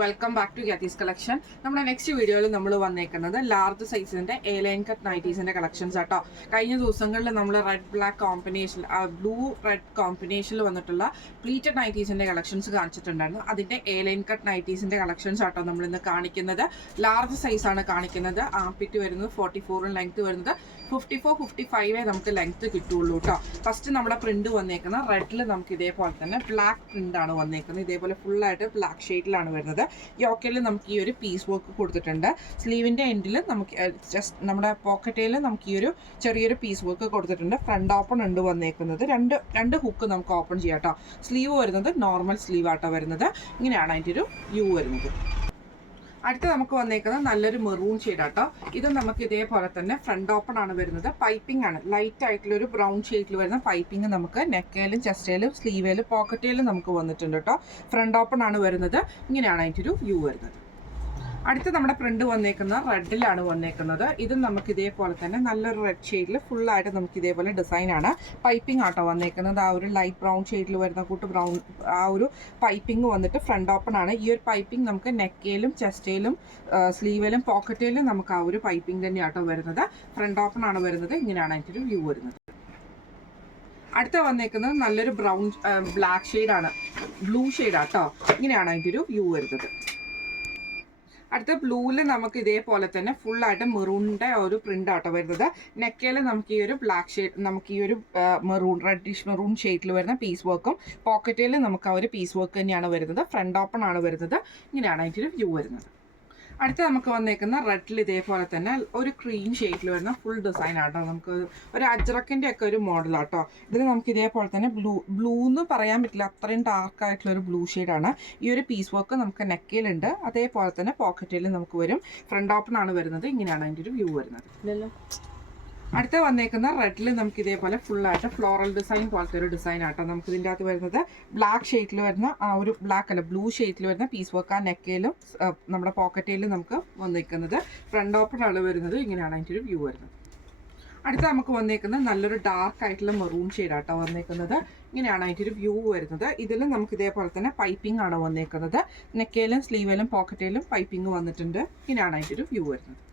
Welcome back to ഗ്യാത്തീസ് collection. നമ്മുടെ next വീഡിയോയിൽ നമ്മൾ വന്നേക്കുന്നത് ലാർജ് സൈസിന്റെ എ ലൈൻ കട്ട് നൈറ്റീസിന്റെ കളക്ഷൻസ് ആട്ടോ. കഴിഞ്ഞ ദിവസങ്ങളിൽ നമ്മൾ red black combination, blue red കോമ്പിനേഷനിൽ വന്നിട്ടുള്ള പ്ലീറ്റഡ് നൈറ്റീസിന്റെ കളക്ഷൻസ് കാണിച്ചിട്ടുണ്ടായിരുന്നു. അതിന്റെ എ ലൈൻ കട്ട് നൈറ്റീസിന്റെ കളക്ഷൻസ് ആട്ടോ നമ്മൾ ഇന്ന് കാണിക്കുന്നത്. ലാർജ് സൈസ് ആണ് കാണിക്കുന്നത്. ആംപിറ്റ് വരുന്നത് 44, ലെങ്ത് വരുന്നത് 54-55 നമുക്ക് ലെങ്ത് കിട്ടുള്ളൂ കേട്ടോ. ഫസ്റ്റ് നമ്മുടെ പ്രിന്റ് വന്നേക്കുന്നത് റെഡിൽ നമുക്ക് ഇതേപോലെ തന്നെ ബ്ലാക്ക് പ്രിന്റ് ആണ് വന്നേക്കുന്നത്. ഇതേപോലെ ഫുള്ളായിട്ട് ബ്ലാക്ക് ഷെയ്ഡിലാണ് വരുന്നത്. യോക്കയിൽ നമുക്ക് ഈ ഒരു പീസ് വർക്ക് കൊടുത്തിട്ടുണ്ട്. സ്ലീവിന്റെ എൻഡിൽ നമുക്ക് ജസ്റ്റ് നമ്മുടെ പോക്കറ്റിൽ നമുക്ക് ഈ ഒരു ചെറിയൊരു പീസ് വർക്ക് കൊടുത്തിട്ടുണ്ട്. ഫ്രണ്ട് ഓപ്പൺ ഉണ്ട് വന്നേക്കുന്നത്. രണ്ട് ഹുക്ക് നമുക്ക് ഓപ്പൺ ചെയ്യാം കേട്ടോ. സ്ലീവ് വരുന്നത് നോർമൽ സ്ലീവ് ആട്ടോ വരുന്നത്. ഇങ്ങനെയാണ് അതിൻ്റെ ഒരു വ്യൂ വരുന്നത്. അടുത്ത നമുക്ക് വന്നേക്കുന്നത് നല്ലൊരു മെറൂൺ ഷെയ്ഡാട്ടോ. ഇത് നമുക്ക് ഇതേപോലെ തന്നെ ഫ്രണ്ട് ഓപ്പൺ ആണ് വരുന്നത്. പൈപ്പിംഗ് ആണ്, ലൈറ്റ് ആയിട്ടുള്ള ഒരു ബ്രൗൺ ഷെയ്ഡിൽ വരുന്ന പൈപ്പിംഗ് നമുക്ക് നെക്കയിലും ചെസ്റ്റയിലും സ്ലീവിലും പോക്കറ്റിലും നമുക്ക് വന്നിട്ടുണ്ട് കേട്ടോ. ഫ്രണ്ട് ഓപ്പൺ ആണ് വരുന്നത്. ഇങ്ങനെയാണ് അതിൻ്റെ ഒരു വ്യൂ വരുന്നത്. അടുത്ത നമ്മുടെ പ്രിന്റ് വന്നേക്കുന്നത് റെഡിലാണ് വന്നേക്കുന്നത്. ഇത് നമുക്ക് ഇതേപോലെ തന്നെ നല്ലൊരു റെഡ് ഷെയ്ഡിൽ ഫുള്ളായിട്ട് നമുക്ക് ഇതേപോലെ ഡിസൈൻ ആണ്. പൈപ്പിംഗ് ആട്ടോ വന്നേക്കുന്നത്. ആ ഒരു ലൈറ്റ് ബ്രൗൺ ഷെയ്ഡിൽ വരുന്ന കൂട്ട് ബ്രൗൺ ആ ഒരു പൈപ്പിംഗ് വന്നിട്ട് ഫ്രണ്ട് ഓപ്പൺ ആണ്. ഈ ഒരു പൈപ്പിംഗ് നമുക്ക് നെക്കയിലും ചെസ്റ്റയിലും സ്ലീവിലും പോക്കറ്റിലും നമുക്ക് ആ ഒരു പൈപ്പിംഗ് തന്നെയാട്ടോ വരുന്നത്. ഫ്രണ്ട് ഓപ്പൺ ആണ് വരുന്നത്. ഇങ്ങനെയാണ് അതിൻ്റെ ഒരു വ്യൂ വരുന്നത്. അടുത്ത വന്നേക്കുന്നത് നല്ലൊരു ബ്രൗൺ ബ്ലാക്ക് ഷെയ്ഡാണ്, ബ്ലൂ ഷെയ്ഡാട്ടോ. ഇങ്ങനെയാണ് അതിൻ്റെ ഒരു വ്യൂ വരുന്നത്. അടുത്ത ബ്ലൂവിൽ നമുക്ക് ഇതേപോലെ തന്നെ ഫുള്ളായിട്ട് മെറൂണിൻ്റെ ഒരു പ്രിന്റ് ആട്ടോ വരുന്നത്. നെക്കയിൽ നമുക്ക് ഈ ഒരു ബ്ലാക്ക് ഷെയ്ഡ്, നമുക്ക് ഈ ഒരു മെറൂൺ റെഡിഷ് മെറൂൺ ഷെയ്ഡിൽ വരുന്ന പീസ് വർക്കും പോക്കറ്റിൽ നമുക്ക് ആ ഒരു പീസ് വർക്ക് തന്നെയാണ് വരുന്നത്. ഫ്രണ്ട് ഓപ്പൺ ആണ് വരുന്നത്. ഇങ്ങനെയാണ് അതിൻ്റെ ഒരു വ്യൂ വരുന്നത്. അടുത്ത നമുക്ക് വന്നേക്കുന്ന റെഡിൽ ഇതേപോലെ തന്നെ ഒരു ക്രീം ഷെയ്ഡിൽ വരുന്ന ഫുൾ ഡിസൈൻ ആട്ടോ. നമുക്ക് ഒരു അജ്രക്കിൻ്റെ ഒക്കെ ഒരു മോഡലാട്ടോ. ഇതിൽ നമുക്ക് ഇതേപോലെ തന്നെ ബ്ലൂ എന്ന് പറയാൻ പറ്റില്ല, അത്രയും ഡാർക്ക് ആയിട്ടുള്ള ഒരു ബ്ലൂ ഷെയ്ഡാണ്. ഈ ഒരു പീസ് വർക്ക് നമുക്ക് നെക്കയിലുണ്ട്. അതേപോലെ തന്നെ പോക്കറ്റിൽ നമുക്ക് വരും. ഫ്രണ്ട് ഓപ്പൺ ആണ് വരുന്നത്. ഇങ്ങനെയാണ് അതിൻ്റെ ഒരു വ്യൂ വരുന്നത്. അടുത്ത വന്നേക്കുന്ന റെഡിൽ നമുക്ക് ഇതേപോലെ ഫുള്ളായിട്ട് ഫ്ലോറൽ ഡിസൈൻ പോലത്തെ ഒരു ഡിസൈൻ ആട്ടോ. നമുക്ക് ഇതിൻ്റെ അകത്ത് വരുന്നത് ബ്ലാക്ക് ഷെയ്ഡിൽ വരുന്ന ആ ഒരു ബ്ലാക്ക് അല്ല ബ്ലൂ ഷെയ്ഡിൽ വരുന്ന പീസ് വർക്ക് ആ നെക്കയിലും നമ്മുടെ പോക്കറ്റിലും നമുക്ക് വന്നിരിക്കുന്നത്. ഫ്രണ്ട് ഓപ്പൺ ആണ് വരുന്നത്. ഇങ്ങനെയാണ് അതിൻ്റെ ഒരു വ്യൂ വരുന്നത്. അടുത്ത നമുക്ക് വന്നേക്കുന്നത് നല്ലൊരു ഡാർക്ക് ആയിട്ടുള്ള മെറൂൺ ഷെയ്ഡാട്ടോ വന്നേക്കുന്നത്. ഇങ്ങനെയാണ് അതിൻ്റെ ഒരു വ്യൂ വരുന്നത്. ഇതിൽ നമുക്ക് ഇതേപോലെ തന്നെ പൈപ്പിംഗ് ആണ് വന്നേക്കുന്നത്. നെക്കയിലും സ്ലീവിലും പോക്കറ്റിലും പൈപ്പിംഗ് വന്നിട്ടുണ്ട്. ഇങ്ങനെയാണ് അതിൻ്റെ ഒരു വ്യൂ വരുന്നത്.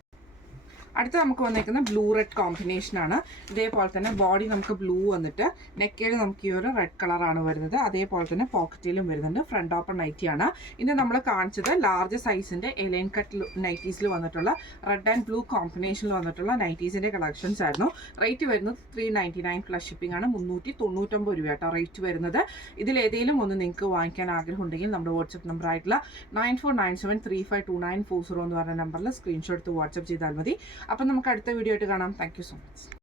അടുത്ത നമുക്ക് വന്നേക്കുന്ന ബ്ലൂ റെഡ് കോമ്പിനേഷൻ ആണ്. ഇതേപോലെ തന്നെ ബോഡി നമുക്ക് ബ്ലൂ വന്നിട്ട് നെക്കയിൽ നമുക്ക് ഈ ഒരു റെഡ് കളറാണ് വരുന്നത്. അതേപോലെ തന്നെ പോക്കറ്റിലും വരുന്നുണ്ട്. ഫ്രണ്ട് ഓപ്പൺ നൈറ്റിയാണ്. ഇത് നമ്മൾ കാണിച്ചത് ലാർജ് സൈസിന്റെ എലൈൻ കട്ട് നൈറ്റീസിൽ വന്നിട്ടുള്ള റെഡ് ആൻഡ് ബ്ലൂ കോമ്പിനേഷനിൽ വന്നിട്ടുള്ള നൈറ്റീസിന്റെ കളക്ഷൻസ് ആയിരുന്നു. റേറ്റ് വരുന്നത് 399 പ്ലസ് ഷിപ്പിംഗ് ആണ്. 399 രൂപ കേട്ടോ റേറ്റ് വരുന്നത്. ഇതിൽ ഏതെങ്കിലും ഒന്ന് നിങ്ങൾക്ക് വാങ്ങിക്കാൻ ആഗ്രഹം ഉണ്ടെങ്കിൽ നമ്മുടെ വാട്സ്ആപ്പ് നമ്പർ ആയിട്ടുള്ള 9497352940 എന്ന് പറഞ്ഞ നമ്പറിൽ സ്ക്രീൻഷോട്ട് എടുത്ത് വാട്സ്ആപ്പ് ചെയ്താൽ മതി. അപ്പം നമുക്ക് അടുത്ത വീഡിയോ ആയിട്ട് കാണാം. Thank you so much.